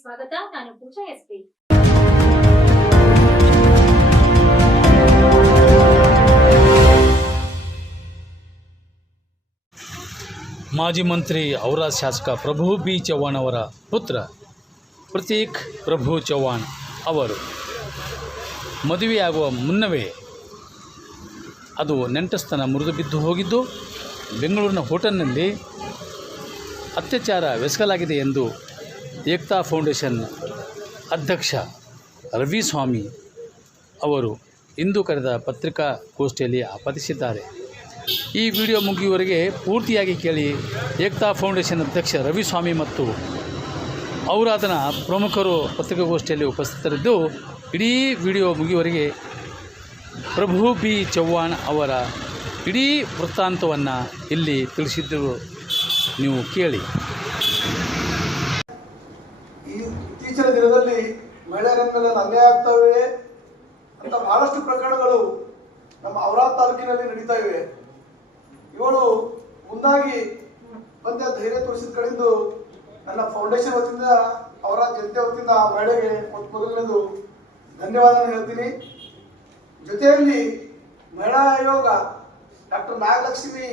ಸ್ವಾಗತ. ನಾನು ಪೂಜಾ ಎಸ್ಪಿ. ಮಾಜಿ ಮಂತ್ರಿ ಅವರ ಶಾಸಕ ಪ್ರಭು ಬಿ ಚೌಹಾಣ್ ಅವರ ಪುತ್ರ ಪ್ರತೀಕ್ ಪ್ರಭು ಚೌಹಾಣ್ ಅವರು. ಮದುವೆಯಾಗುವ ಮುನ್ನವೇ ಅದು ನೆಂಟಸ್ಥನ ಮುರಿದು ಬಿದ್ದು ಹೋಗಿದ್ದು, ಬೆಂಗಳೂರಿನ ಹೋಟೆಲ್ನಲ್ಲಿ ಅತ್ಯಾಚಾರ ಅತ್ಯಾಚಾರವೆಸಗಲಾಗಿದೆ ಎಂದು ಏಕ್ತಾ ಫೌಂಡೇಶನ್ ಅಧ್ಯಕ್ಷ ರವಿ ಸ್ವಾಮಿ ಅವರು ಇಂದು ಕರೆದ ಪತ್ರಿಕಾಗೋಷ್ಠಿಯಲ್ಲಿ ಆಪಾದಿಸಿದ್ದಾರೆ. ಈ ವಿಡಿಯೋ ಮುಗಿಯುವವರೆಗೆ ಪೂರ್ತಿಯಾಗಿ ಕೇಳಿ ಏಕ್ತಾ ಫೌಂಡೇಶನ್ ಅಧ್ಯಕ್ಷ ರವಿಸ್ವಾಮಿ ಮತ್ತು ಅವರಾದನ ಪ್ರಮುಖರು ಪತ್ರಿಕಾಗೋಷ್ಠಿಯಲ್ಲಿ ಉಪಸ್ಥಿತರಿದ್ದು, ಇಡೀ ವಿಡಿಯೋ ಮುಗಿಯುವವರೆಗೆ ಪ್ರಭು ಬಿ ಚೌಹಾಣ್ ಅವರ ಇಡೀ ವೃತ್ತಾಂತವನ್ನು ಇಲ್ಲಿ ತಿಳಿಸಿದ್ದರು ನೀವು ಕೇಳಿ ಈ ಇತ್ತೀಚಿನ ದಿನದಲ್ಲಿ ಮಹಿಳೆಯರ ಅನ್ಯಾಯ ಆಗ್ತವೆ ಅಂತ ಬಹಳಷ್ಟು ಪ್ರಕರಣಗಳು ನಮ್ಮ ಔರಾದ್ ತಾಲೂಕಿನಲ್ಲಿ ನಡೀತಾ ಇವೆ. ಇವಳು ಮುಂದಾಗಿ ಬಂದ ಧೈರ್ಯ ತೋರಿಸಿದ ಕಡೆಯಿಂದ ನನ್ನ ಫೌಂಡೇಶನ್ ವತಿಯಿಂದ ಅವರ ಜನತೆ ವತಿಯಿಂದ, ಆ ಮಹಿಳೆಗೆ ಮೊದಲನೇದು ಧನ್ಯವಾದ ಹೇಳ್ತೀನಿ. ಜೊತೆಯಲ್ಲಿ ಮಹಿಳಾ ಆಯೋಗ ಡಾಕ್ಟರ್ ನಾಗಲಕ್ಷ್ಮಿ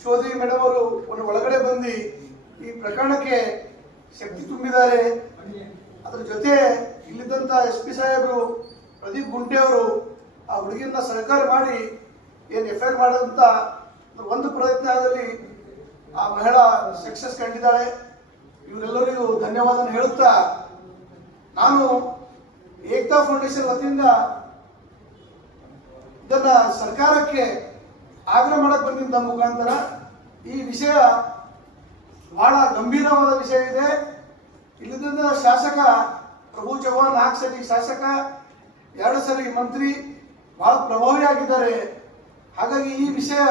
ಚೌಧರಿ ಮೇಡಮ್ ಅವರು ಒಂದು ಒಳಗಡೆ ಬಂದು ಈ ಪ್ರಕರಣಕ್ಕೆ ಶಕ್ತಿ ತುಂಬಿದ್ದಾರೆ. ಅದರ ಜೊತೆ ಇಲ್ಲಿದ್ದಂತ ಎಸ್ ಪಿ ಸಾಹೇಬರು, ಪ್ರದೀಪ್ ಗುಂಟೆ ಅವರು ಆ ಹುಡುಗಿಯನ್ನ ಸಹಕಾರ ಮಾಡಿ ಏನು ಎಫ್ ಐ ಆರ್ ಮಾಡೋಂಥ ಒಂದು ಪ್ರಯತ್ನದಲ್ಲಿ ಆ ಮಹಿಳಾ ಸಕ್ಸಸ್ ಕಂಡಿದ್ದಾಳೆ ಇವರೆಲ್ಲರಿಗೂ ಧನ್ಯವಾದ ಹೇಳುತ್ತಾ ನಾನು ಏಕ್ತಾ ಫೌಂಡೇಶನ್ ವತಿಯಿಂದ ಇದನ್ನ ಸರ್ಕಾರಕ್ಕೆ ಆಗ್ರಹ ಮಾಡಕ್ ಬಂದಿದ್ದ ಮುಖಾಂತರ ಈ ವಿಷಯ ಬಹಳ ಗಂಭೀರವಾದ ವಿಷಯ ಇದೆ. ಇಲ್ಲಿದ್ದ ಶಾಸಕ ಪ್ರಭು ಚವ್ಹಾಣ್ ನಾಲ್ಕು ಸರಿ ಶಾಸಕ, ಎರಡು ಸರಿ ಮಂತ್ರಿ ಬಹಳ ಪ್ರಭಾವಿಯಾಗಿದ್ದಾರೆ ಹಾಗಾಗಿ ಈ ವಿಷಯ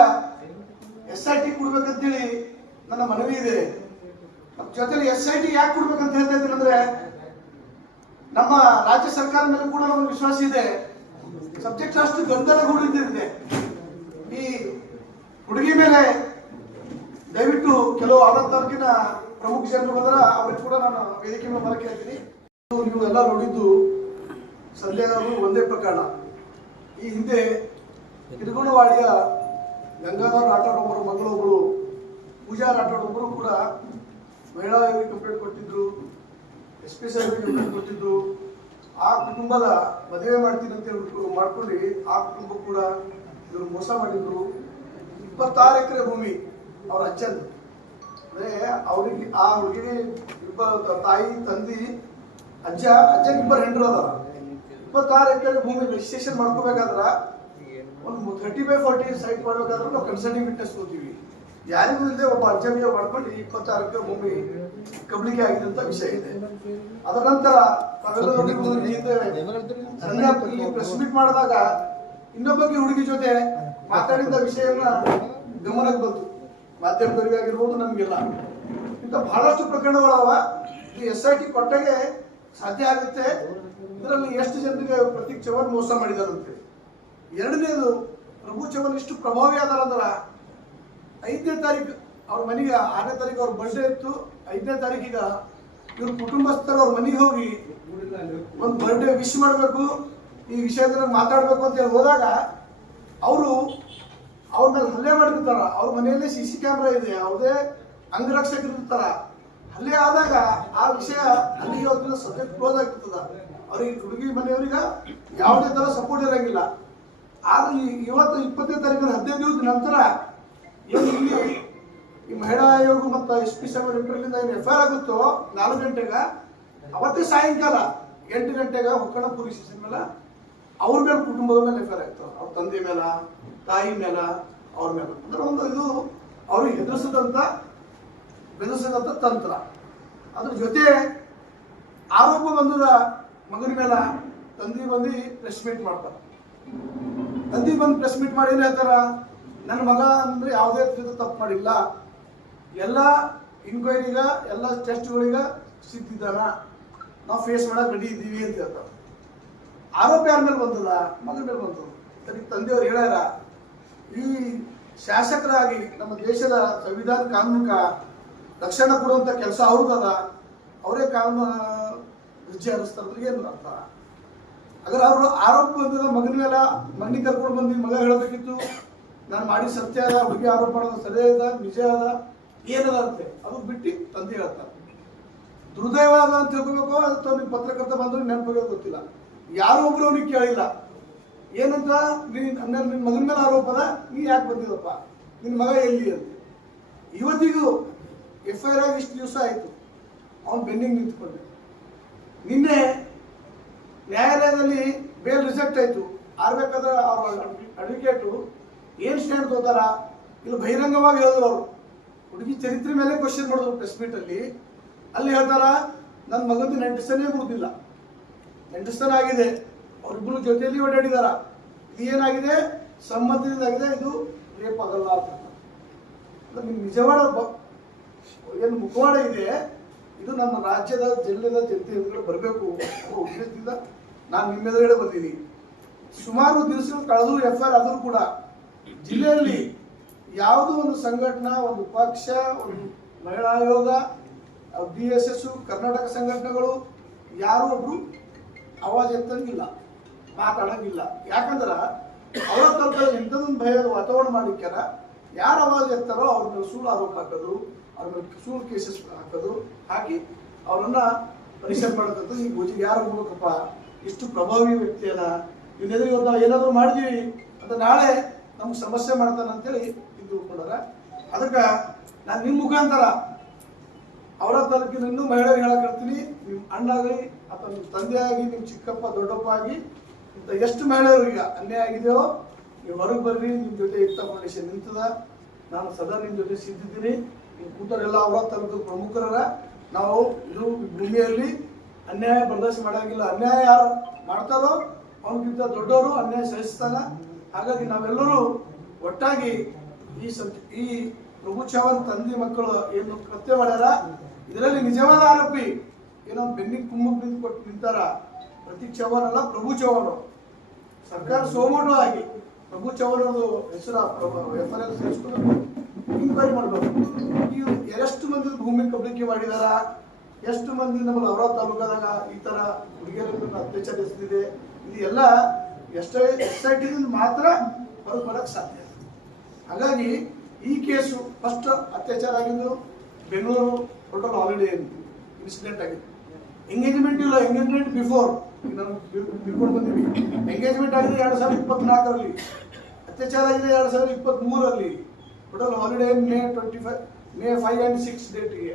ಎಸ್ ಐ ಟಿ ಕೊಡ್ಬೇಕಂತೇಳಿ ನನ್ನ ಮನವಿ ಇದೆ. ಜೊತೆಲಿ ಎಸ್ ಐ ಟಿ ಯಾಕೆ ಕೊಡ್ಬೇಕಂತ ಹೇಳ್ತಾ ಇದ್ದೀನಿ ಅಂದ್ರೆ, ನಮ್ಮ ರಾಜ್ಯ ಸರ್ಕಾರ ಮೇಲೆ ಕೂಡ ನಮ್ಗೆ ವಿಶ್ವಾಸ ಇದೆ. ಸಬ್ಜೆಕ್ಟ್ ಅಷ್ಟು ಗೊಂದಲಗೂಡಿದ್ದಿದೆ ಈ ಹುಡುಗಿ ಮೇಲೆ ದಯವಿಟ್ಟು ಕೆಲವು ತಾಲೂಕಿನ ಪ್ರಮುಖ ಜನರು ಬಂದ್ರೆ ಅವ್ರಿಗೆ ಕೂಡ ನಾನು ವೇದಿಕೆ ಮೇಲೆ ಬರಕ್ಕೆ ಹೇಳ್ತೀನಿ. ನೀವು ಎಲ್ಲ ನೋಡಿದ್ದು ಸಂದೇಹಗಳು ಒಂದೇ ಪ್ರಕರಣ. ಈ ಹಿಂದೆ ಕಿರುಗುಣವಾಡಿಯ ಗಂಗಾಧರ್ ರಾಠೋಡ್ ಮಗಳೊಬ್ಬರು ಪೂಜಾ ರಾಠೋಡ್ ಕೂಡ ಮಹಿಳಾ ಆಯೋಗಕ್ಕೆ ಕಂಪ್ಲೇಂಟ್ ಕೊಟ್ಟಿದ್ರು, ಎಸ್ ಪಿ ಸಿ ಕಂಪ್ಲೇಂಟ್ ಕೊಟ್ಟಿದ್ರು. ಆ ಕುಟುಂಬದ ಮದುವೆ ಮಾಡ್ತೀನಿ ಅಂತ ಮಾಡ್ಕೊಂಡು ಆ ಕುಟುಂಬ ಕೂಡ ಇವರು ಮೋಸ ಮಾಡಿದ್ರು. ಇಪ್ಪತ್ತಾರು ಎಕರೆ ಭೂಮಿ ಅವ್ರ ಅಜ್ಜನ್ ಅಂದ್ರೆ ಅವ್ರಿಗೆ, ಆ ಹುಡುಗಿ ಇಬ್ಬರು ತಾಯಿ, ತಂದಿ ಅಜ್ಜ ಅಜ್ಜ ಇಬ್ಬರು ಹೆಂಡ್ರು ಅದಾರ. ಇಪ್ಪತ್ತಾರು ಎಕರೆ ಭೂಮಿ ರಿಜಿಸ್ಟ್ರೇಷನ್ ಮಾಡ್ಕೋಬೇಕಾದ್ರ ಒಂದು ಥರ್ಟಿ ಬೈ ಫೋರ್ಟಿ ಸೈಟ್ ಮಾಡ್ಬೇಕಾದ್ರೆ ನಾವು ಕನ್ಸಲ್ಟಿಂಗ್ ವಿಟ್ನೆಸ್ ಕೂತೀವಿ ಯಾರಿಗೂ ಇಲ್ಲದೆ ಒಬ್ಬ ಅರ್ಜಮಿಯ ಮಾಡ್ಕೊಂಡು ಇಪ್ಪತ್ತಾರು ಎಕರೆ ಭೂಮಿ ಕಬಳಿಕೆ ಆಗಿದೆ ಅಂತ ವಿಷಯ ಇದೆ. ಅದರ ನಂತರ ಈ ಪ್ರೆಸ್ ಮೀಟ್ ಮಾಡಿದಾಗ ಇನ್ನೊಬ್ಬಕ್ಕೆ ಹುಡುಗಿ ಜೊತೆ ಮಾತಾಡಿದ ವಿಷಯನ ಗಮನಕ್ಕೆ ಬಂತು. ಮಾಧ್ಯಮದವರಿಗೆ ಆಗಿರ್ಬೋದು ನಮಗೆಲ್ಲ. ಇಂಥ ಬಹಳಷ್ಟು ಪ್ರಕರಣಗಳವ. ಇದು ಎಸ್ ಐ ಟಿ ಕೊಟ್ಟಾಗೆ ಸಾಧ್ಯ ಆಗುತ್ತೆ? ಇದರಲ್ಲಿ ಎಷ್ಟು ಜನರಿಗೆ ಪ್ರತೀಕ್ ಚವನ್ ಮೋಸ ಮಾಡಿದಾರಂತೆ ಎರಡನೇದು, ಪ್ರಭು ಚವನ್ ಇಷ್ಟು ಪ್ರಭಾವಿ ಆದಾರಂದ್ರ ಐದನೇ ತಾರೀಕು ಅವ್ರ ಮನೆಗೆ, ಆರನೇ ತಾರೀಕು ಅವ್ರ ಬರ್ಡೇ ಇತ್ತು. ಐದನೇ ತಾರೀಕಿಗ ಇವ್ರ ಕುಟುಂಬಸ್ಥರು ಅವ್ರ ಮನೆಗೆ ಹೋಗಿ ಒಂದು ಬರ್ಡೇ ವಿಶ್ ಮಾಡಬೇಕು, ಈ ವಿಷಯದ ಮಾತಾಡಬೇಕು ಅಂತ ಹೇಳಿ ಹೋದಾಗ ಅವರು ಅವ್ರ ಮೇಲೆ ಹಲ್ಲೆ ಮಾಡ್ತಿರ್ತಾರ. ಅವ್ರ ಮನೆಯಲ್ಲೇ ಸಿ ಸಿ ಕ್ಯಾಮ್ರಾ ಇದೆ ಯಾವುದೇ ಅಂಗರಕ್ಷಕರು ಇರ್ತಾರ ಹಲ್ಲೆ ಆದಾಗ ಆ ವಿಷಯ ಅಲ್ಲಿಗೆ ಅವ್ರ ಸಬ್ಜೆಕ್ಟ್ ಕ್ಲೋಸ್ ಆಗಿರ್ತದ ಅವ್ರಿಗೆ ಹುಡುಗಿ ಮನೆಯವ್ರಿಗೆ ಯಾವುದೇ ತರ ಸಪೋರ್ಟ್ ಇರಂಗಿಲ್ಲ. ಆದ್ರೆ ಇವತ್ತು ಇಪ್ಪತ್ತನೇ ತಾರೀಕಿನ ಹದಿನೈದು ದಿವಸದ ನಂತರ ಇಲ್ಲಿ ಈ ಮಹಿಳಾ ಆಯೋಗ ಮತ್ತು ಎಸ್ ಪಿ ಸಾಹೇಬ್ ಇಂಟರ್ಲಿಂದ ಏನು ಎಫ್ ಐ ಆರ್ ಆಗುತ್ತೋ ನಾಲ್ಕು ಗಂಟೆಗ, ಅವತ್ತೇ ಸಾಯಂಕಾಲ ಎಂಟು ಗಂಟೆಗ ಹೊಕ್ಕಣ ಪೊಲೀಸ್ ಮೇಲೆ ಅವ್ರ ಮೇಲೆ ಕುಟುಂಬದ ಮೇಲೆ ಎಫ್ ಐ ಆರ್ ಆಗ್ತದೆ. ಅವ್ರ ತಂದೆ ಮೇಲೆ, ತಾಯಿ ಮೇಲೆ, ಅವ್ರ ಮೇಲೆ. ಅಂದ್ರೆ ಒಂದು ಇದು ಅವ್ರಿಗೆ ಹೆದರಿಸದಂತ, ಬೆದರಿಸದಂತ ತಂತ್ರ. ಅದ್ರ ಜೊತೆ ಆರೋಪ ಬಂದದ ಮಗನ ಮೇಲೆ ತಂದೆ ಬಂದು ಪ್ರೆಸ್ ಮೀಟ್ ಮಾಡ್ತಾರೆ. ತಂದೆ ಬಂದು ಪ್ರೆಸ್ ಮೀಟ್ ಮಾಡಿ ಹೇಳ್ತಾರ? ನನ್ನ ಮಗ ಅಂದ್ರೆ ಯಾವುದೇ ರೀತಿಯ ತಪ್ಪು ಮಾಡಿಲ್ಲ. ಎಲ್ಲ ಇನ್ಕ್ವೈರಿಗ ಎಲ್ಲ ಟೆಸ್ಟ್ಗಳಿಗ ಸಿದ್ಧಿದ್ದಾನ ನಾವು ಫೇಸ್ ಮಾಡಕ್ ರೆಡಿ ಇದ್ದೀವಿ ಅಂತ ಹೇಳ್ತಾರೆ. ಆರೋಪ ಯಾರ ಮೇಲೆ ಬಂದದ? ಮಗನ ಮೇಲೆ ಬಂದದ ಸರಿ ತಂದೆಯವ್ರು ಹೇಳ್ಯಾರ, ಈ ಶಾಸಕರಾಗಿ ನಮ್ಮ ದೇಶದ ಸಂವಿಧಾನ ಕಾನೂನಕ ರಕ್ಷಣೆ ಕೊಡುವಂತ ಕೆಲಸ ಅವ್ರದ್ದದ ಅವರೇ ಕಾರಣ ಗುಜ್ಜಿ ಹರಿಸ್ತಾರೆ. ಏನು ಅರ್ಥ? ಅದ್ರ ಅವರು ಆರೋಪ ಬಂದಿದ, ಮಗನ ಮೇಲೆ ಮಗನಿಗೆ ಕರ್ಕೊಂಡು ಬಂದು ಮಗ ಹೇಳಬೇಕಿತ್ತು. ನಾನು ಮಾಡಿ ಸತ್ಯ ಅದ ಹುಡುಗಿ ಆರೋಪ ಮಾಡೋದು ಸರಿ ಅದ ನಿಜ ಅದ ಏನದ ಅಂತೆ? ಅದು ಬಿಟ್ಟು ತಂದೆ ಹೇಳ್ತಾರೆ. ದುರ್ದೈವ ಅದ ಅಂತ ತಿಳ್ಕೊಬೇಕು ಅದು ನಿಮ್ಮ ಪತ್ರಕರ್ತ ಬಂದ್ರೆ ನೆನಪಿಗೆ ಗೊತ್ತಿಲ್ಲ. ಯಾರೋ ಒಬ್ರು ಅವ್ನಿಗೆ ಕೇಳಿಲ್ಲ. ಏನಂತ? ನೀನ್ ನನ್ನ ನಿನ್ನ ಮಗನ ಮೇಲೆ ಆರೋಪ ಅದ, ನೀ ಯಾಕೆ ಬಂದಿದಪ್ಪ? ನಿನ್ನ ಮಗ ಎಲ್ಲಿ ಅಂತ? ಇವತ್ತಿಗೂ ಎಫ್ ಐ ಆರ್ ಆಗಿ ಇಷ್ಟು ದಿವಸ ಆಯಿತು. ಅವನು ಬೆನ್ನಿಂಗ್ ನಿಂತ್ಕೊಂಡೆ. ನಿನ್ನೆ ನ್ಯಾಯಾಲಯದಲ್ಲಿ ಬೇಲ್ ರಿಜೆಕ್ಟ್ ಆಯಿತು. ಆರ್ಬೇಕಾದ್ರೆ ಅವ್ರ ಅಡ್ವೊಕೇಟು ಏನು ಸ್ಟ್ಯಾಂಡ್ ತಗೋತಾರ ಇಲ್ಲಿ ಬಹಿರಂಗವಾಗಿ ಹೇಳಿದ್ರು ಅವರು. ಹುಡುಗಿ ಚರಿತ್ರೆ ಮೇಲೆ ಕ್ವಶನ್ ಮಾಡಿದ್ರು ಪ್ರೆಸ್ ಮೀಟಲ್ಲಿ ಅಲ್ಲಿ. ಹೇಳ್ತಾರ ನನ್ನ ಮಗಂದು ನೆಂಟಿಸನೇ ಮುಗಿದಿಲ್ಲ ನೆಂಟಸ್ತನ ಆಗಿದೆ. ಅವರಿಬ್ಬರು ಜೊತೆಯಲ್ಲಿ ಓಡಾಡಿದಾರ. ಇದು ಏನಾಗಿದೆ? ಸಮ್ಮತಿಯಿಂದ ಆಗಿದೆ ಇದು ರೇಪ್ ಆಗಲ್ಲ ಅಂತ. ನಿಮ್ಗೆ ನಿಜವಾದ ಏನು ಮುಖವಾಡ ಇದೆ, ಇದು ನಮ್ಮ ರಾಜ್ಯದ ಜಿಲ್ಲೆದ ಜನತೆ ಬರಬೇಕು ಅನ್ನೋ ಉದ್ದೇಶದಿಂದ ನಾನು ನಿಮ್ಮ ಬರ್ತೀನಿ ಸುಮಾರು ದಿವಸಗಳು ಕಳೆದು ಎಫ್ ಐ ಆದರೂ ಕೂಡ ಜಿಲ್ಲೆಯಲ್ಲಿ ಯಾವುದೋ ಒಂದು ಸಂಘಟನಾ, ಒಂದು ಪಕ್ಷ, ಒಂದು ಮಹಿಳಾ ಆಯೋಗ, ಬಿ ಎಸ್ ಎಸ್, ಕರ್ನಾಟಕ ಸಂಘಟನೆಗಳು ಯಾರು ಒಬ್ರು ಅವಾಜ್ ಎತ್ತಂಗಿಲ್ಲ, ಮಾತಾಡಂಗಿಲ್ಲ. ಯಾಕಂದ್ರೆ ಅವರ ತಂತ್ರ ಎಂಥದೊಂದು ಭಯ ವಾತಾವರಣ ಮಾಡಿಕ್ಯಾರ, ಯಾರು ಅವಾಜ್ ಎತ್ತಾರೋ ಅವ್ರ ಮೇಲೆ ಸುಳ್ಳು ಆರೋಪ ಹಾಕೋದು ಅವ್ರ ಮೇಲೆ ಕೇಸಸ್ ಹಾಕೋದು, ಹಾಕಿ ಅವರನ್ನ ಪರಿಶೀಲನೆ ಮಾಡಕ್ಕಂತ ಈ ಗೋಜಿಗೆ ಯಾರು ಹೋಗ್ಬೇಕಪ್ಪ? ಇಷ್ಟು ಪ್ರಭಾವಿ ವ್ಯಕ್ತಿ ಇನ್ನೆದ್ರೆ ಇವತ್ತು ನಾವು ಏನಾದರೂ ಮಾಡಿದೀವಿ ಅಂತ ನಾಳೆ ನಮ್ಗೆ ಸಮಸ್ಯೆ ಮಾಡ್ತಾನೆ ಅಂತೇಳಿ ಇದು ತಿಳ್ಕೊಂಡಾರ ಅದಕ್ಕೆ ನಾನು ನಿಮ್ಮ ಮುಖಾಂತರ ಅವರ ತಲುಪಿನ ಇನ್ನೂ ಮಹಿಳೆಯರಿಗೆ ಹೇಳಕ್ಕಿರ್ತೀನಿ ನಿಮ್ಮ ಅಣ್ಣಾಗಲಿ ಅಥವಾ ನಿಮ್ಮ ತಂದೆ ಆಗಿ ನಿಮ್ಮ ಚಿಕ್ಕಪ್ಪ, ದೊಡ್ಡಪ್ಪ ಆಗಿ ಇಂಥ ಎಷ್ಟು ಮಹಿಳೆಯರು ಈಗ ಅನ್ಯಾಯ ಆಗಿದೆಯೋ, ನೀವು ಹೊರಗೆ ಬರ್ರಿ ನಿಮ್ಮ ಜೊತೆ ಇತ್ತ ಫೌಂಡೇಶನ್ ನಿಂತದ. ನಾನು ಸದಾ ನಿಮ್ಮ ಜೊತೆ ಸಿದ್ಧಿದ್ದೀನಿ ನೀವು ಕೂತರೆಲ್ಲ ಅವರ ತರದ್ದು ಪ್ರಮುಖರ ನಾವು ಇದು ಭೂಮಿಯಲ್ಲಿ ಅನ್ಯಾಯ ಪ್ರದರ್ಶನ ಮಾಡಂಗಿಲ್ಲ. ಅನ್ಯಾಯ ಯಾರು ಮಾಡ್ತಾರೋ ಅವನಿಗಿಂತ ದೊಡ್ಡವರು ಅನ್ಯಾಯ ಸಹಿಸ್ತಾನ. ಹಾಗಾಗಿ ನಾವೆಲ್ಲರೂ ಒಟ್ಟಾಗಿ ಈ ಸಂತ ಈ ಪ್ರಭು ಚವನ್ ತಂದೆ ಮಕ್ಕಳು ಏನು ಕೃತ್ಯ ಮಾಡ್ಯಾರ, ಇದರಲ್ಲಿ ನಿಜವಾದ ಆರೋಪಿ ಏನೋ ಬೆನ್ನಿಗೆ ಕುಮ್ಮಕ್ ನಿಂತು ಕೊಟ್ಟು ನಿಂತಾರ. ಪ್ರತೀಕ್ ಚೌಹಾಣ್ ಅಲ್ಲ ಪ್ರಭು ಚೌಹಾಣ್ ಸರ್ಕಾರ ಸೋಮೋಟೋ ಆಗಿ ಪ್ರಭು ಅವರು ಹೆಸರು ಎಫ್ ಎಲ್ ಇನ್ಕ್ವೈರಿ ಮಾಡಬೇಕು. ಈಗ ಎಷ್ಟು ಮಂದಿ ಭೂಮಿ ಕಬಳಿಕೆ ಮಾಡಿದಾರ? ಎಷ್ಟು ಮಂದಿ ನಮ್ಮ ಅವರ ತಾಲೂಕದಾಗ ಈ ತರ ಹುಡುಗಿಯರನ್ನು ಅತ್ಯಾಚಾರ ಎಸಗಿದೆ ಇದು ಎಲ್ಲ ಎಷ್ಟೇ ಎಸ್ ಮಾತ್ರ ಹೊರಗೆ ಬರೋಕ್ಕೆ ಸಾಧ್ಯ ಹಾಗಾಗಿ ಈ ಕೇಸು ಫಸ್ಟ್ ಅತ್ಯಾಚಾರ ಆಗಿದ್ದು ಬೆಂಗಳೂರು ಟೋಟಲ್ ಹಾಲಿಡೇ ಇನ್ಸಿಡೆಂಟ್ ಆಗಿದೆ ಎಂಗೇಜ್ಮೆಂಟ್ ಇಲ್ಲ ಎಂಗೇಜ್ಮೆಂಟ್ ಬಿಫೋರ್ ನಾನು ಬಿಡ್ಕೊಂಡು ಬಂದೀವಿ ಎಂಗೇಜ್ಮೆಂಟ್ ಆಗಿದೆ ಎರಡು ಸಾವಿರದ ಇಪ್ಪತ್ನಾಲ್ಕರಲ್ಲಿ. ಅತ್ಯಾಚಾರ ಆಗಿದೆ ಎರಡು ಸಾವಿರದ ಇಪ್ಪತ್ತ್ಮೂರರಲ್ಲಿ total holiday May twenty five May five and six ಡೇಟ್ಗೆ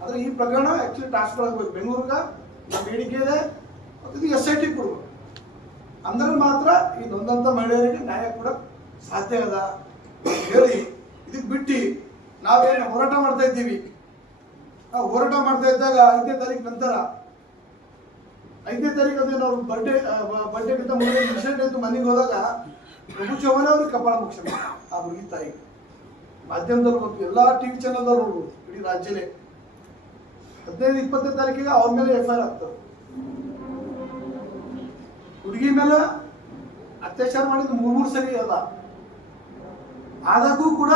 ಆದರೆ ಈ ಪ್ರಕರಣ ಆ್ಯಕ್ಚುಲಿ ಟ್ರಾನ್ಸ್ಫರ್ ಆಗಬೇಕು ಬೆಂಗಳೂರಿಗೆ ನಮ್ಮ ಬೇಡಿಕೆ ಇದೆ ಇದು ಎಸ್ ಐ ಟಿ ಕೊಡಬೇಕು ಅಂದ್ರೆ ಮಾತ್ರ ಈ ನೊಂದಂತ ಮಹಿಳೆಯರಿಗೆ ನ್ಯಾಯ ಕೂಡ ಸಾಧ್ಯ ಅದ ಹೇಳಿ. ಇದಕ್ಕೆ ಬಿಟ್ಟು ನಾವೇನು ಹೋರಾಟ ಮಾಡ್ತಾ ಇದ್ದೀವಿ? ನಾವು ಹೋರಾಟ ಮಾಡ್ತಾ ಇದ್ದಾಗ ಐದನೇ ತಾರೀಕು ನಂತರ, ಐದನೇ ತಾರೀಕು ಅದೇನು ಅವ್ರ ಬರ್ಡೇ ಬರ್ಡೇಗಿಂತ ಮುಂದೆ ಇನ್ಸಿಡೆಂಟ್ ಅಂತ ಮನೆಗೆ ಹೋದಾಗ ಪ್ರಭು ಚೌಹಾಣ್ ಅವ್ರಿಗೆ ಕಪಾಳ ಮುಖ್ಯ ಆ ಹುಡುಗಿ ತಾಯಿ. ಮಾಧ್ಯಮದಲ್ಲಿ ಮತ್ತು ಎಲ್ಲಾ ಟಿವಿ ಚಾನಲ್ದವ್ರು ನೋಡ್ಬೋದು, ಇಡೀ ರಾಜ್ಯನೇ. ಹದಿನೈದು ಇಪ್ಪತ್ತನೇ ತಾರೀಕಿಗೆ ಅವ್ರ ಮೇಲೆ ಎಫ್ ಐ ಆರ್ ಆಗ್ತದೆ ಹುಡುಗಿ ಮೇಲೆ ಅತ್ಯಾಚಾರ ಮಾಡಿದ ಮೂರು ಮೂರು ಸರಿ ಅಲ್ಲ. ಆದಾಗೂ ಕೂಡ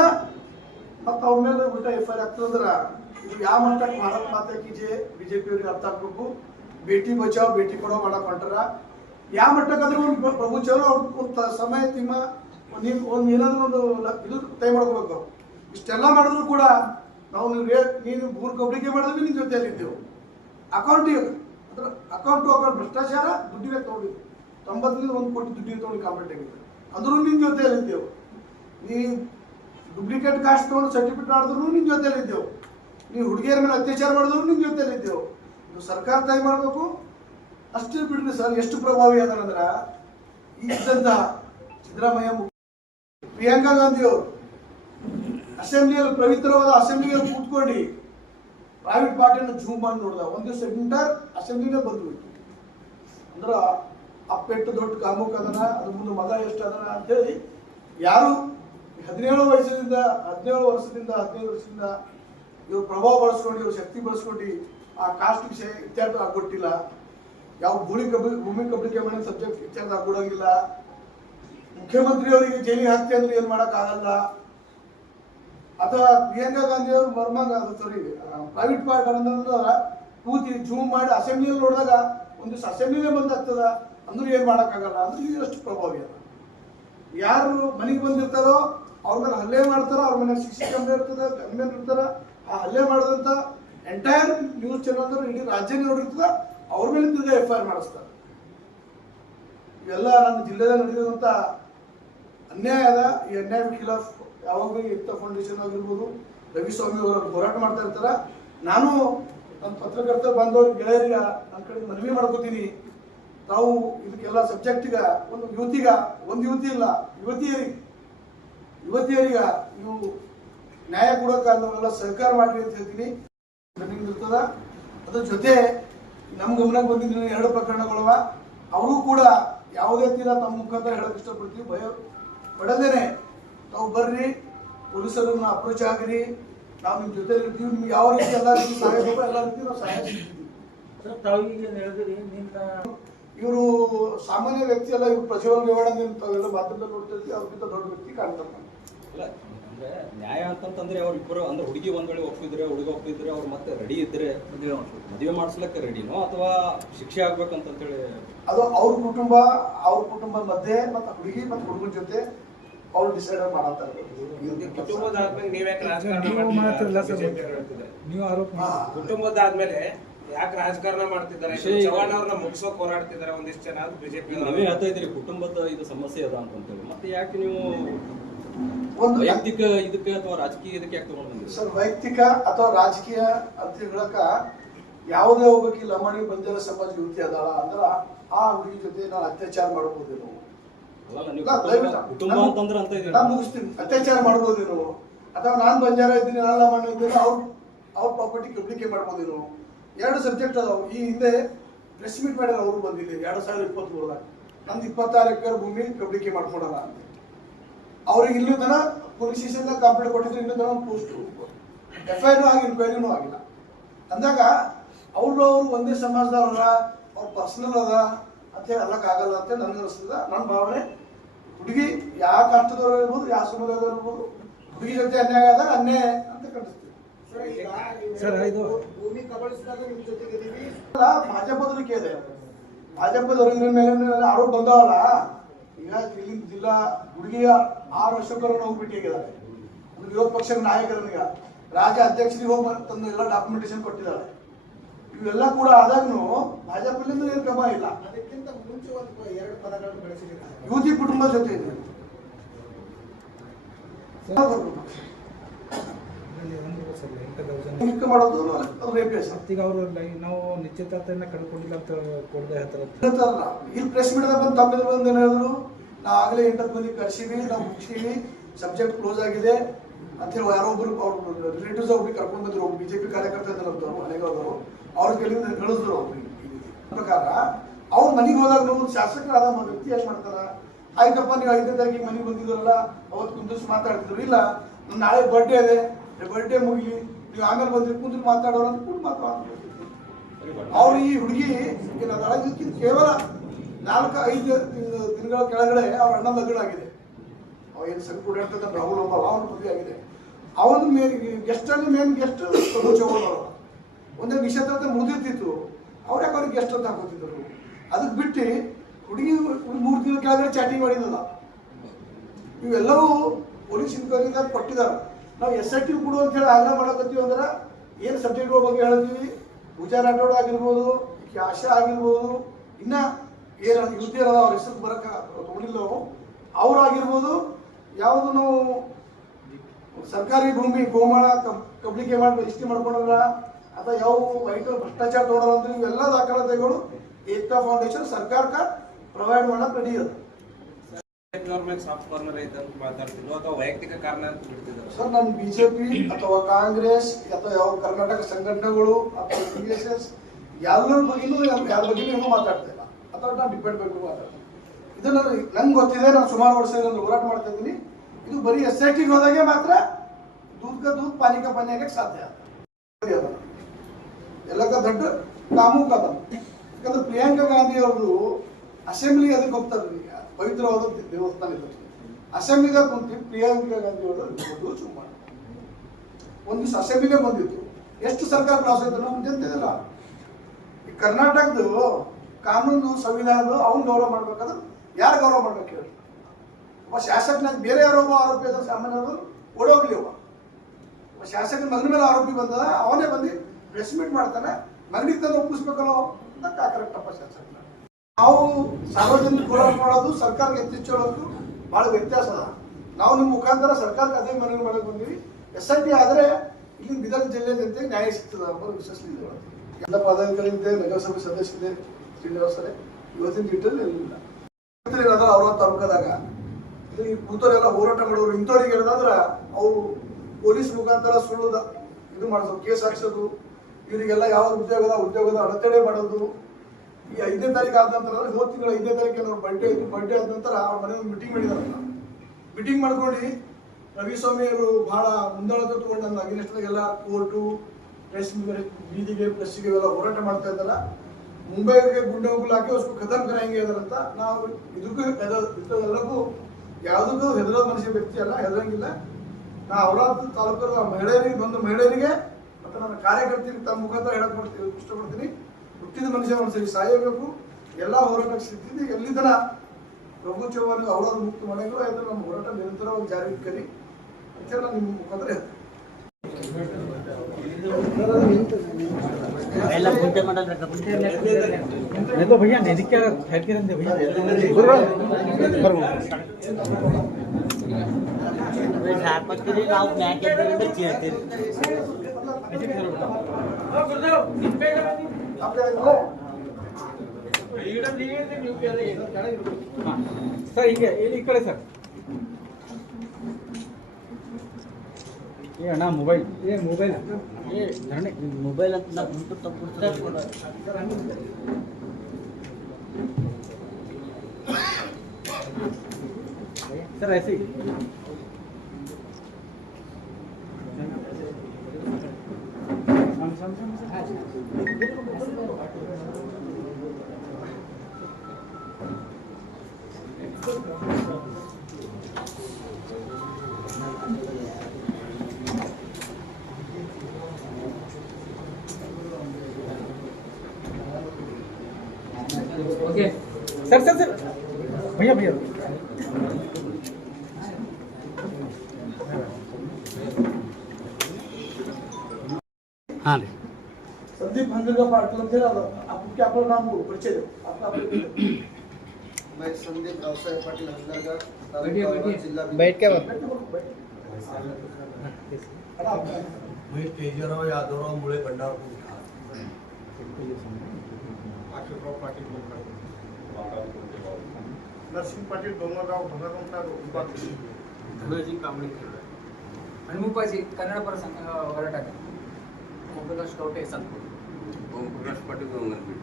ಮತ್ತೆ ಅವ್ರ ಮೇಲೆ ಉಲ್ಟಾ ಎಫ್ ಐ ಆರ್ ಆಗ್ತದಂದ್ರ ಇದು ಯಾವ ಮಟ್ಟಕ್ಕೆ Bharat Mata B J BJP ಅವ್ರಿಗೆ ಅರ್ಥ ಆಗ್ಬೇಕು? ಬೇಟಿ ಬಚಾವ್, ಬೇಟಿ ಕೊಡೋ ಮಾಡಕ್ ಹೊಂಟಾರ? ಯಾವ ಮಟ್ಟಕ್ಕಾದ್ರೂ ಒಂದು ಪ್ರಭು ಚಲೋ ಸಮಯ ತಿಮ್ಮ ನೀವು ಒಂದು ಏನಾದ್ರೂ ಒಂದು ಇದು ತಯ ಮಾಡ್ಕೋಬೇಕು ಇಷ್ಟೆಲ್ಲ ಮಾಡಿದ್ರು ಕೂಡ ನಾವು ನೀವು ನೀನು ಮೂರು ಕಬಳಿಕೆ ಮಾಡಿದ್ವಿ ನಿನ್ನ ಜೊತೆಯಲ್ಲಿ ಇದ್ದೇವೆ. ಅಕೌಂಟಿಗೆ ಅಂದ್ರೆ ಅಕೌಂಟ್ ಅಕೌಂಟ್ ಭ್ರಷ್ಟಾಚಾರ, ದುಡ್ಡಿನ ತಗೊಂಡಿದ್ದು ತೊಂಬತ್ತರಿಂದ ಒಂದು ಕೋಟಿ ದುಡ್ಡಿನ ತಗೊಂಡು ಕಾಂಪ್ಲೇಟ್ ಆಗಿದೆ ಅಂದ್ರೂ ನಿನ್ನ ಜೊತೆಯಲ್ಲಿ ಇದ್ದೇವೆ. ನೀ ಡುಪ್ಲಿಕೇಟ್ ಕಾಸ್ಟ್ ತೊಗೊಂಡು ಸರ್ಟಿಫಿಕೇಟ್ ಮಾಡಿದ್ರು ನಿನ್ನ ಜೊತೆಯಲ್ಲಿ ಇದ್ದೇವೆ. ನೀವು ಹುಡುಗಿಯರ ಮೇಲೆ ಅತ್ಯಾಚಾರ ಮಾಡಿದ್ರು ನಿನ್ನ ಜೊತೆಯಲ್ಲಿ ಇದ್ದೇವೆ. ಇದು ಸರ್ಕಾರ ತಾಯಿ ಮಾಡಬೇಕು. ಅಷ್ಟೇ ಬಿಡ್ರಿ ಸರ್, ಎಷ್ಟು ಪ್ರಭಾವಿ ಅದಾರಂದ್ರೆ ಈ ಇದ್ದಂತ ಸಿದ್ದರಾಮಯ್ಯ ಪ್ರಿಯಾಂಕಾ ಗಾಂಧಿ ಅವರು ಅಸೆಂಬ್ಲಿಯಲ್ಲಿ ಪವಿತ್ರವಾದ ಅಸೆಂಬ್ಲಿಯಲ್ಲಿ ಕೂತ್ಕೊಂಡು ಪ್ರೈವೇಟ್ ಪಾರ್ಟಿಯನ್ನು ಜೂಮ್ ಮಾಡಿ ನೋಡಿದ ಒಂದ್ ದಿವಸ ಇಂಟರ್ ಅಸೆಂಬ್ಲಿನೇ ಬಂದು ಬಿಟ್ಟು ಆ ಅಪ್ಪೆಟ್ಟು ದೊಡ್ಡ ಕಾಮುಕ್ ಅದನ, ಅದ್ರ ಮುಂದೆ ಮಗ ಎಷ್ಟು ಅದನ ಅಂತೇಳಿ ಯಾರು ಹದಿನೇಳು ವಯಸ್ಸಿನಿಂದ, ಹದಿನೇಳು ವರ್ಷದಿಂದ, ಹದಿನೈದು ವರ್ಷದಿಂದ ಇವ್ರು ಪ್ರಭಾವ ಬಳಸ್ಕೊಂಡು, ಇವ್ರು ಶಕ್ತಿ ಬಳಸ್ಕೊಂಡು ಆ ಕಾಸ್ಟ್ ವಿಷಯ ಇತ್ಯರ್ಥ ಆಗ್ಬಿಟ್ಟಿಲ್ಲ. ಯಾವ ಭೂಮಿ ಕಬ್, ಭೂಮಿ ಕಬ್ಲಿಕ್ಕೆ ಮನೆ ಸಬ್ಜೆಕ್ಟ್ ಇತ್ಯರ್ಥ ಆಗ್ಬಿಡಂಗಿಲ್ಲ. ಮುಖ್ಯಮಂತ್ರಿ ಅವರಿಗೆ ಜೈಲಿಗೆ ಹಾಕ್ತಿ ಅಂದ್ರೆ ಏನ್ ಮಾಡಕ್ ಆಗಲ್ಲ ಅಥವಾ ಪ್ರಿಯಾಂಕಾ ಗಾಂಧಿ ಅವರು ಮರ್ಮ ಸಾರಿ ಪ್ರೈವೇಟ್ ಪಾರ್ಟ್ ಅನ್ನೋದ್ರ ಕೂತಿ ಜೂಮ್ ಮಾಡಿ ಅಸೆಂಬ್ಲಿಯಲ್ಲಿ ನೋಡಿದಾಗ ಒಂದು ಅಸೆಂಬ್ಲಿನೇ ಬಂದಾಗ್ತದ, ಅಂದ್ರೆ ಏನು ಮಾಡೋಕ್ಕಾಗಲ್ಲ, ಅಂದ್ರೆ ಇದಷ್ಟು ಪ್ರಭಾವಿ ಅದ ಯಾರು ಮನೆಗೆ ಬಂದಿರ್ತಾರೋ, ಅವ್ರ ಮೇಲೆ ಹಲ್ಲೆ ಮಾಡ್ತಾರೋ, ಅವ್ರ ಮನೆ ಶಿಕ್ಷೆ ಕಮ್ಮಿ ಇರ್ತದೆ ಕಮ್ಮಿ ಇರ್ತಾರ, ಆ ಹಲ್ಲೆ ಮಾಡಿದಂಥ ಎಂಟೈರ್ ನ್ಯೂಸ್ ಚಾನಲ್ ಇಡೀ ರಾಜ್ಯನೇ ನೋಡಿರ್ತದ, ಅವ್ರ ಮೇಲೆ ತಿರ್ಗಾ ಎಫ್ ಐ ಆರ್ ಮಾಡಿಸ್ತಾರೆ. ಇವೆಲ್ಲ ನಮ್ಮ ಜಿಲ್ಲೆದಾಗ ನಡೆದಿರುವಂಥ ಅನ್ಯಾಯ ಅದ ಈ ಅನ್ಯಾಯ ಖಿಲಾಫ್ ಯಾವಾಗ ಯುಕ್ತ ಫೌಂಡೇಶನ್ ಆಗಿರ್ಬೋದು, ರವಿಸ್ವಾಮಿ ಅವರು ಹೋರಾಟ ಮಾಡ್ತಾ ಇರ್ತಾರ. ನಾನು ನನ್ನ ಪತ್ರಕರ್ತ ಬಂದವ್ರ ಗೆಳೆಯರಿಗ ನನ್ನ ಕಡೆ ಮನವಿ ಮಾಡ್ಕೋತೀನಿ. ತಾವು ಇದಕ್ಕೆಲ್ಲ ಸಬ್ಜೆಕ್ಟಿಗ ಒಂದು ಯುವತಿಗ, ಒಂದು ಯುವತಿ ಇಲ್ಲ ಯುವತಿಯರಿಗೆ, ಯುವತಿಯರಿಗ ನೀವು ನ್ಯಾಯ ಕೊಡೋಕ್ಕಾಗಲ್ಲ ಸಹಕಾರ ಮಾಡ್ರಿ ಅಂತ ಹೇಳ್ತೀನಿ. ಇರ್ತದ. ಅದ್ರ ಜೊತೆ ನಮ್ಮ ಗಮನಕ್ಕೆ ಬಂದಿದ್ದ ಎರಡು ಪ್ರಕರಣಗಳವ. ಅವರು ಕೂಡ ಯಾವುದೇ ತೀರ ತಮ್ಮ ಮುಖಾಂತರ ಹೇಳಕ್ ಇಷ್ಟಪಡ್ತೀವಿ. ಭಯ ಪಡದೇನೆ ತಾವು ಬರ್ರಿ ಪೊಲೀಸರನ್ನ ಅಪ್ರೋಚ್ ಆಗ್ರಿ ನಾವು ನಿಮ್ಮ ಜೊತೆ ಇರ್ತೀವಿ ನಿಮ್ಗೆ ಯಾವ ರೀತಿ ಎಲ್ಲ ರೀತಿ ಸಹಾಯ ಬೇಕು ಎಲ್ಲ ರೀತಿ ನಾವು ಸಹಾಯ ಸಿಗ್ತೀವಿ ಸರ್ ತಾವೀಗ ಹೇಳಿದ್ರಿ ನಿನ್ನ ಇವರು ಸಾಮಾನ್ಯ ವ್ಯಕ್ತಿ ಅಲ್ಲ ಇವ್ರು ಪ್ರಜ್ವಲ್ ರೇವಣ್ಣ ನೀವು ತಾವೆಲ್ಲ ಮಾಧ್ಯಮದಲ್ಲಿ ನೋಡ್ತಿರ್ತೀವಿ ಅವ್ರಿಗಿಂತ ದೊಡ್ಡ ವ್ಯಕ್ತಿ ಕಾಣ್ತಾರೆ. ಇಲ್ಲ ಅಲ್ಲ ಅಂದ್ರೆ ನ್ಯಾಯ ಅಂತಂತಂದ್ರೆ ಅವ್ರ ಇಬ್ಬರು ಅಂದ್ರೆ ಹುಡುಗಿ ಒಂದ್ ವೇಳೆ ಒಪ್ಪಿದ್ರೆ ಹುಡುಗ ಒಪ್ಪಿದ್ರೆ ಅವ್ರು ಮತ್ತೆ ರೆಡಿ ಇದ್ರೆ ಮದುವೆ ಮಾಡಿಸ್ಲಕ್ಕೆ ರೆಡಿನೋ ಅಥವಾ ಶಿಕ್ಷೆ ಆಗ್ಬೇಕಂತಂತೇಳಿ? ಅದು ಅವ್ರ ಕುಟುಂಬ ಅವ್ರ ಕುಟುಂಬ ಮಧ್ಯೆ ಮತ್ತೆ ಹುಡುಗಿ ಮತ್ತೆ ಹುಡುಗನ ಜೊತೆ ಅವ್ರು ಡಿಸೈಡ್ ಕುಟುಂಬದಾದ್ಮೇಲೆ ರಾಜಕಾರಣ ನೀವು? ಸರ್ ನೀವು ಆರೋಪ. ಕುಟುಂಬದಾದ್ಮೇಲೆ ಯಾಕೆ ರಾಜಕಾರಣ ಮಾಡ್ತಿದ್ದಾರೆ? ಚವಾಣ್ ಚವ್ಹಾಣ್ ಅವ್ರನ್ನ ಮುಗಿಸೋಕ್ ಹೋರಾಡ್ತಿದ್ದಾರೆ ಒಂದಿಷ್ಟು ಜನ ಬಿಜೆಪಿ ನೀವೇ ಹೇಳ್ತಾ ಇದ್ರಿ ಕುಟುಂಬದ ಇದು ಸಮಸ್ಯೆ ಅದ ಅಂತಂತೇಳಿ. ಮತ್ತೆ ಯಾಕೆ ನೀವು ಒಂದು ವೈಯಕ್ತಿಕ ಇದಕ್ಕೆ ಅಥವಾ ರಾಜಕೀಯ ಇದಕ್ಕೆ ಯಾಕೆ ತಗೊಂಡ್ ಸರ್ ವೈಯಕ್ತಿಕ ಅಥವಾ ರಾಜಕೀಯ ಅಂತ ಹೇಳಕ ಯಾವುದೇ ಹೋಗಕ್ಕೆ ಲಮಾಣಿ ಬಂಜಾರ ಸಮಾಜ ಯುವತಿ ಅದಾಳ ಅಂದ್ರ ಆ ಹುಡುಗಿ ಜೊತೆ ನಾನು ಅತ್ಯಾಚಾರ ಮಾಡಬಹುದೇನೋ ನೀವು. ಕುಟುಂಬ ದಯವಿಟ್ಟು ಕುಟುಂಬ ಅಂತಂದ್ರೆ ಅಂತ ಇದೀರಿ? ನಾನು ಮುಗಿಸ್ತೀನಿ. ಅತ್ಯಾಚಾರ ಮಾಡ್ಬೋದೇನು ಅಥವಾ ನಾನು ಬಂಜಾರ ಇದ್ದೀನಿ ನಾನು ಇದ್ದೀನಿ ಅವ್ರ ಅವ್ರ ಪ್ರಾಪರ್ಟಿ ಕಬ್ಲಿಕೆ ಮಾಡ್ಬೋದೇನು ಎರಡು ಸಬ್ಜೆಕ್ಟ್ ಅದಾವ. ಈ ಹಿಂದೆ ಪ್ರೆಸ್ ಮೀಟ್ ಮಾಡ್ಯಾರ ಅವರು ಬಂದಿದೆ. ಎರಡು ಸಾವಿರದ ಇಪ್ಪತ್ಮೂರದಾಗ. ನಂದು ಇಪ್ಪತ್ತಾರು ಎಕರೆ ಭೂಮಿ ಕಬ್ಲಿಕೆ ಮಾಡ್ಕೊಡಲ್ಲ ಅಂತ. ಅವ್ರಿಗೆ ಇಲ್ಲಿ ತನ ಪೊಲೀಸ್ ಸ್ಟೇಷನ್ದಾಗ ಕಂಪ್ಲೇಂಟ್ ಕೊಟ್ಟಿದ್ರು ಇನ್ನೂ ತನ ಪೋಸ್ಟ್ ಎಫ್ ಐ ಆಗಿಲ್ಲ ಆಗಿ ಆಗಿಲ್ಲ. ಅಂದಾಗ ಅವರು ಅವರು ಒಂದೇ ಸಮಾಜದವ್ರ ಅವ್ರ ಪರ್ಸನಲ್ ಅದ. ಅಂತ ಹೇಳಕ್ ಆಗಲ್ಲ ಅಂತ ನನ್ನ ಅನಿಸ್ತದ ನನ್ನ ಭಾವನೆ ಹುಡುಗಿ ಯಾವ ಕಷ್ಟದವರು ಇರ್ಬೋದು ಯಾವ ಸಮುದಾಯದವ್ರು ಇರ್ಬೋದು ಹುಡುಗಿ ಜೊತೆ ಅನ್ಯಾಯ ಆದಾಗ ಅನ್ಯಾಯ ಅಂತ ಕಂಡಿಸ್ತೀವಿ ಸರ್ ಇದು ಅಲ್ಲ, ಭಾಜಪದವ್ರು ಕೇಳಿದೆ ಭಾಜಪದವ್ರು ಇದ್ರ ಮೇಲೆ ಆರೋಪ ಬಂದವಲ್ಲ ಈಗ ಇಲ್ಲಿ ಜಿಲ್ಲಾ ಹುಡುಗಿಯ ಆರು ವರ್ಷಕ್ಕೂ ಹೋಗ್ಬಿಟ್ಟಿದ್ದಾರೆ ಒಂದು ವಿರೋಧ ಪಕ್ಷದ ನಾಯಕರನ್ನ ರಾಜ್ಯ ಅಧ್ಯಕ್ಷರಿಗೆ ಹೋಗಿ ಬಂದ್- ತಂದು ಎಲ್ಲ ಡಾಕ್ಯುಮೆಂಟೇಶನ್ ಕೊಟ್ಟಿದ್ದಾರೆ. ಇವೆಲ್ಲ ಕೂಡ ಆದಾಗ್ನು ಭಾಜಪದಿಂದ ಏನು ಕ್ರಮ ಇಲ್ಲ. ಅದಕ್ಕಿಂತ ಮುಂಚೆ ಒಂದು ಎರಡು ಪದಗಳನ್ನು ಬೆಳೆಸಿದ್ದಾರೆ. ಯುವತಿ ಕುಟುಂಬ ಜೊತೆ ಇದೆ ಮಾಡೋದು ಅವರು ನಾವು ನಿಶ್ಚಿತಾರ್ಥನ ಕಳ್ಕೊಂಡಿಲ್ಲ ಅಂತ ಕೊಡದೆ ಹೇಳ್ತಾರೆ ಹೇಳ್ತಾರಲ್ಲ ಇಲ್ಲಿ ಪ್ರೆಸ್ ಮೀಡಿಯಾದ ಬಂದು ತಮ್ಮ ಬಂದು ಏನು ಹೇಳಿದ್ರು? ನಾವು ಆಗಲೇ ಎಂಟತ್ತು ಮಂದಿ ಕರ್ಸೀವಿ ನಾವು ಮುಗಿಸೀವಿ ಸಬ್ಜೆಕ್ಟ್ ಕ್ಲೋಸ್ ಆಗಿದೆ ಅಂತೇಳಿ ಯಾರೋ ಒಬ್ರು ಅವ್ರ ರಿಲೇಟಿವ್ಸ್ ಒಬ್ರಿಗೆ ಕರ್ಕೊಂಡು ಬಂದ್ರು ಬಿಜೆಪಿ ಕಾರ್ಯಕರ್ತ ಇದ್ದಾರಂತವ್ರು ಮನೆಗಾದವರು ಅವ್ರ ಕೈಲಿಂದ ಕಳಿಸಿದ್ರು ಅವ್ರು. ಪ್ರಕಾರ ಅವ್ರ ಮನೆಗೆ ಹೋದಾಗ ನಾವು ಶಾಸಕರಾದ ವ್ಯಕ್ತಿ ಏನ್ ಮಾಡ್ತಾರ? ಆಯ್ತಪ್ಪ, ನೀವು ಐದನೇ ತಾರೀಕಿಗೆ ಮನೆಗೆ ಬಂದಿದ್ರಲ್ಲ ಅವತ್ತು ಕುಂದಿಸ್ ಮಾತಾಡ್ತಿದ್ರು. ಇಲ್ಲ ನಾಳೆ ಬರ್ಡೇ ಇದೆ ಬರ್ಡೇ ಮುಗಿಲಿ, ನೀವು ಆಮೇಲೆ ಬಂದ್ರೆ ಕುಂದ್ರು ಮಾತಾಡೋರು ಅಂತ ಕೂಡ ಮಾತಾಡೋದು ಅವ್ರು ಈ ಹುಡುಗಿ ಇದಕ್ಕಿಂತ ಕೇವಲ ನಾಲ್ಕು ಐದು ದಿನಗಳ ಕೆಳಗಡೆ ಅವ್ರ ಅಣ್ಣ ಲಗ್ನ ಆಗಿದೆ. ಅವ ಏನು ಸಂಘ ಕೂಡ ರಾಹುಲ್ ಒಬ್ಬ ಅವನ ಮದುವೆ ಆಗಿದೆ. ಅವನ ಮೇನ್ ಗೆಸ್ಟ್ ಅಲ್ಲಿ ಮೇನ್ ಗೆಸ್ಟ್ ಅವರು ಒಂದೇ ನಿಷೇಧತೆ ಮುಗಿದಿರ್ತಿತ್ತು ಅವ್ರು ಯಾಕೆ ಅವ್ರಿಗೆ ಗೆಸ್ಟ್ ಅಂತ ಹಾಕೋತಿದ್ರು ಅದಕ್ಕೆ ಬಿಟ್ಟು ಹುಡುಗಿ ಮೂರು ದಿನ ಕೆಳಗಡೆ ಚಾಟಿಂಗ್ ಮಾಡಿದಲ್ಲ. ಇವೆಲ್ಲವೂ ಪೊಲೀಸ್ ಇನ್ಕ್ವೈರಿದಾಗ ಕೊಟ್ಟಿದ್ದಾರೆ. ನಾವು ಎಸ್ ಐ ಟಿ ಕೊಡು ಅಂತ ಹೇಳಿ ಆಗ್ರಹ ಮಾಡಕತ್ತೀವಿ ಅಂದ್ರೆ ಏನು ಸಬ್ಜೆಕ್ಟ್ಗಳ ಬಗ್ಗೆ ಹೇಳ್ತೀವಿ ಪೂಜಾ ರಾಠೋಡ್ ಆಗಿರ್ಬೋದು, ಕ್ಯಾಶ ಆಗಿರ್ಬೋದು, ಇನ್ನ ಏನು ಯುದ್ಧ ಅವ್ರ ಹೆಸರು ಬರಕ ತಗೊಂಡಿಲ್ಲ ನಾವು ಅವರಾಗಿರ್ಬೋದು ಯಾವುದು ನಾವು ಸರ್ಕಾರಿ ಭೂಮಿ, ಗೋಮಾಳ ಕಬ್- ಕಬ್ಲಿಕೆ ಮಾಡಿ ಇಷ್ಟಿ ಮಾಡ್ಕೊಂಡ್ರ ಅಥವಾ ಯಾವ ವೈಟ್ ಭ್ರಷ್ಟಾಚಾರ ತಗೊಂಡ್ರ ಅಂದ್ರೆ ಇವೆಲ್ಲ ದಾಖಲಾತಿಗಳು ಏಕ್ತಾ ಫೌಂಡೇಶನ್ ಸರ್ಕಾರಕ್ಕೆ ಪ್ರೊವೈಡ್ ಮಾಡಕ್ ರೆಡಿ ಇದೆ ಅಥವಾ ವೈಯಕ್ತಿಕ ಕಾರಣ ಸರ್ ನಾನು ಬಿಜೆಪಿ ಅಥವಾ ಕಾಂಗ್ರೆಸ್ ಅಥವಾ ಯಾವ ಕರ್ನಾಟಕ ಸಂಘಟನೆಗಳು ಅಥವಾ ಟಿ ಎಸ್ ಎಸ್ ಎಲ್ಲರ ಬಗ್ಗೆನೂ ಯಾರ ಬಗ್ಗೆ ಏನೂ ಮಾತಾಡ್ತಾ ಇಲ್ಲ. ಅಥವಾ ನಾನು ಡಿಪೆಂಡ್ ಬಗ್ಗೆ ಮಾತಾಡ್ತೀನಿ. ಇದು ನಂಗೆ ಗೊತ್ತಿದೆ ನಾನು ಸುಮಾರು ವರ್ಷದಿಂದ ಹೋರಾಟ ಮಾಡ್ತಾ ಇದ್ದೀನಿ. ಇದು ಬರೀ ಎಸ್ ಐ ಟಿಗೆ ಹೋದಾಗೆ ಮಾತ್ರ ದೂಧಕ ದೂಧ ದೂದ್ ಪಾನಿಯಾಗಕ್ಕೆ ಸಾಧ್ಯ ಎಲ್ಲಕ್ಕ ದೊಡ್ಡ ಕಾಮೂಕ ಅದ ಯಾಕಂದ್ರೆ ಪ್ರಿಯಾಂಕಾ ಗಾಂಧಿ ಅವರು ಅಸೆಂಬ್ಲಿ ಅದಕ್ಕೆ ಹೋಗ್ತಾರೆ? ಪವಿತ್ರವಾದ ದೇವಸ್ಥಾನ ಇದೆ ಅಸೆಂಬ್ಲಿದಾಗ ಕುಂತು ಪ್ರಿಯಾಂಕಾ ಗಾಂಧಿ ಅವರು ಚುಮ್ಮಾಡ ಒಂದು ದಿವಸ ಅಸೆಂಬ್ಲಿಗೆ ಬಂದಿತ್ತು ಎಷ್ಟು ಸರ್ಕಾರ ಕ್ಲಾಸ್ ಆಯ್ತು ನಮ್ಗೆ ಗೊತ್ತಿಲ್ಲ. ಈ ಕರ್ನಾಟಕದ್ದು ಕಾನೂನು ಸಂವಿಧಾನದ ಅವ್ನು ಗೌರವ ಮಾಡ್ಬೇಕಾದ್ರೆ ಯಾರು ಗೌರವ ಮಾಡ್ಬೇಕು ಹೇಳಿ? ಒಬ್ಬ ಶಾಸಕನಾಗ ಬೇರೆ ಯಾರೋ ಒಬ್ಬ ಆರೋಪಿ ಅದ ಸಾಮಾನ್ಯರು ಓಡೋಗ್ಲಿ ಒಬ್ಬ ಶಾಸಕನ ಮಗನ ಮೇಲೆ ಆರೋಪಿ ಬಂದದ, ಅವನೇ ಬಂದು ಪ್ರೆಸ್ ಮಾಡ್ತಾನೆ ನನಗೆ ತಂದು ಒಪ್ಪಿಸ್ಬೇಕಲ್ಲೋ ಅಂತ ಕಾಕರಟ್ಟಪ್ಪ ಶಾಸಕ. ನಾವು ಸಾರ್ವಜನಿಕ ಹೋರಾಟ ಮಾಡೋದು ಸರ್ಕಾರಕ್ಕೆ ಎತ್ತಿಚ್ಚೋಳೋದು ಬಹಳ ವ್ಯತ್ಯಾಸ ಅದ. ನಾವು ನಿಮ್ಮ ಮುಖಾಂತರ ಸರ್ಕಾರಕ್ಕೆ ಅದೇ ಮನವಿ ಮಾಡಕ್ ಬಂದಿವಿ. ಎಸ್ ಐ ಟಿ ಆದರೆ ಇಲ್ಲಿ ಬೀದರ್ ಜಿಲ್ಲೆದಂತೆ ನ್ಯಾಯ ಸಿಗ್ತದೆ ಅನ್ನೋದು ವಿಶ್ವಾಸದಿಂದ ಎಲ್ಲ ಪದಾಧಿಕಾರಿಗಳಿದೆ ನಗರಸಭೆ ಸದಸ್ಯರಿದೆ ಶ್ರೀನಿವಾಸರೇ, ಇವತ್ತಿನ ಇಟ್ಟಲ್ಲಿ ಇಲ್ಲ ಅದರ ಅವರ ತಾಲೂಕದಾಗ ಇದು ಈ ಕೂತರೆಲ್ಲ ಹೋರಾಟ ಮಾಡೋರು, ಇಂಥವ್ರಿಗೆ ಹೇಳಿದ್ರೆ ಅವರು ಪೊಲೀಸ್ ಮುಖಾಂತರ ಸುಳ್ಳು ಇದು ಮಾಡಿಸೋದು, ಕೇಸ್ ಹಾಕ್ಸೋದು ಇವರಿಗೆಲ್ಲ ಯಾವ ಉದ್ಯೋಗದ ಉದ್ಯೋಗದ ಅಡಚಣೆ ಮಾಡೋದು? ಈ ಐದನೇ ತಾರೀಕು ಆದ ನಂತರ ಮೂವತ್ತು ತಿಂಗಳ ಐದನೇ ತಾರೀಕು ಏನಾದ್ರು ಬರ್ಡೇ ಇದ್ದು ಬರ್ಡೇ ಆದ ನಂತರ ಅವ್ರ ಮನೆಯಲ್ಲಿ ಮೀಟಿಂಗ್ ಮಾಡಿದಾರಲ್ಲ. ಮೀಟಿಂಗ್ ಮಾಡ್ಕೊಂಡು ರವಿಸ್ವಾಮಿ ಅವರು ಬಹಳ ಮುಂದಾಳತೆ ತಗೊಂಡು ನನ್ನ ಎಲ್ಲ ಕೋರ್ಟು ಪ್ರೆಸ್ ಬೀದಿಗೆ ಪ್ರೆಸ್ಸಿಗೆ ಎಲ್ಲ ಹೋರಾಟ ಮಾಡ್ತಾ ಇದ್ದಲ್ಲ ಮುಂಬೈಗೆ ಗುಂಡೋಗುಲು ಹಾಕಿ ಅಷ್ಟು ಕದಂ ಕರ ಹೆಂಗೆ ಅಂತ ನಾವು ಇದಕ್ಕೂ ಎಲ್ಲಕ್ಕೂ ಯಾವುದಕ್ಕೂ ಹೆದರೋ ಮನುಷ್ಯ ವ್ಯಕ್ತಿ ಅಲ್ಲ, ಹೆದರಂಗಿಲ್ಲ. ನಾ ಅವರಾದ ತಾಲೂಕದ ಮಹಿಳೆಯರಿಗೆ ಬಂದು ಮಹಿಳೆಯರಿಗೆ ಮತ್ತು ನನ್ನ ಕಾರ್ಯಕರ್ತರಿಗೆ ತಮ್ಮ ಮುಖಾಂತರ ಹೇಳಕ್ ಮಾಡ್ತೀನಿ ಇಷ್ಟಪಡ್ತೀನಿ ಹುಟ್ಟಿದ ಮನುಷ್ಯ ಒಂದ್ಸರಿ ಸಾಯಬೇಕು ಎಲ್ಲ ಹೋರಾಟಕ್ಕೆ ಸಿದ್ಧಿದೆ ಎಲ್ಲಿದ್ದನ ಪ್ರಭು ಚೌಹಾನ್ ಅವರಾದ ಮುಕ್ತ ಮನೆಗಳು ಆಯ್ತು ನಮ್ಮ ಹೋರಾಟ ನಿರಂತರವಾಗಿ ಜಾರಿ ಇಟ್ಕರಿ ಅಂತ ನಾನು ನಿಮ್ಮ ಮುಖಾಂತರ ಹೇಳ್ತೀನಿ नहीं तो भैया नहीं क्या ठहर के रहते भैया ನಾವು ಮ್ಯಾಕೆ ಚೇಳ್ತೀವಿ आपल्या ಸರ್ ಹೀಗೆ ಇಲ್ಲಿ ಈ ಕಡೆ ಸರ್ ಏ ಅಣ್ಣ ಮೊಬೈಲ್ ಏ ಮೊಬೈಲ್ ಏ ಧರಣಿ ಮೊಬೈಲ್ ಅಂತ ನಾವು ಯೂಟ್ಯೂಬ್ ತಗೊಂಡು sir I see okay sir sir sir भैया भैया हाँ संदीप हंजरगा पार्क तो आपको क्या अपना नाम परिचय आपका मैं संदीप रावसाहेब पाटील हंदरगड जिल्हा बैठ तेजराव यादवराव मुळे भंडारपूर अशोकराव पाटील नरसिंह पाटील डोंगरराव भगवंतराव धनाजी कांबळे आणि मुपाजी कन्नड पर वरटाक कवटे सातपूर ओमप्रकाश पाटील डोंगरपीठ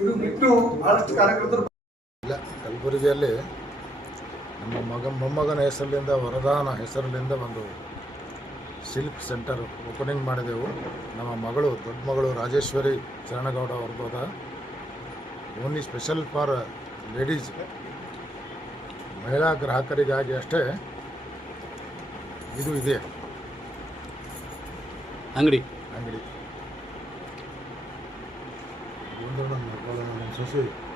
ಇದು ಇಲ್ಲ. ಕಲಬುರಗಿಯಲ್ಲಿ ನಮ್ಮ ಮಗ ಮೊಮ್ಮಗನ ಹೆಸರಿನಿಂದ ವರದಾನ ಹೆಸರಿನಿಂದ ಒಂದು ಸಿಲ್ಕ್ ಸೆಂಟರ್ ಓಪನಿಂಗ್ ಮಾಡಿದೆವು. ನಮ್ಮ ಮಗಳು ದೊಡ್ಡ ಮಗಳು ರಾಜೇಶ್ವರಿ ಶರಣಗೌಡ ಅವ್ರದ್ದು ಓನ್ಲಿ ಸ್ಪೆಷಲ್ ಫಾರ್ ಲೇಡೀಸ್. ಮಹಿಳಾ ಗ್ರಾಹಕರಿಗಾಗಿ ಅಷ್ಟೇ ಇದು ಇದೆ. ಅಂಗಡಿ. ಅಂಗಡಿ. ಒಂದು ನನ್ನ ಸೊಸೆ.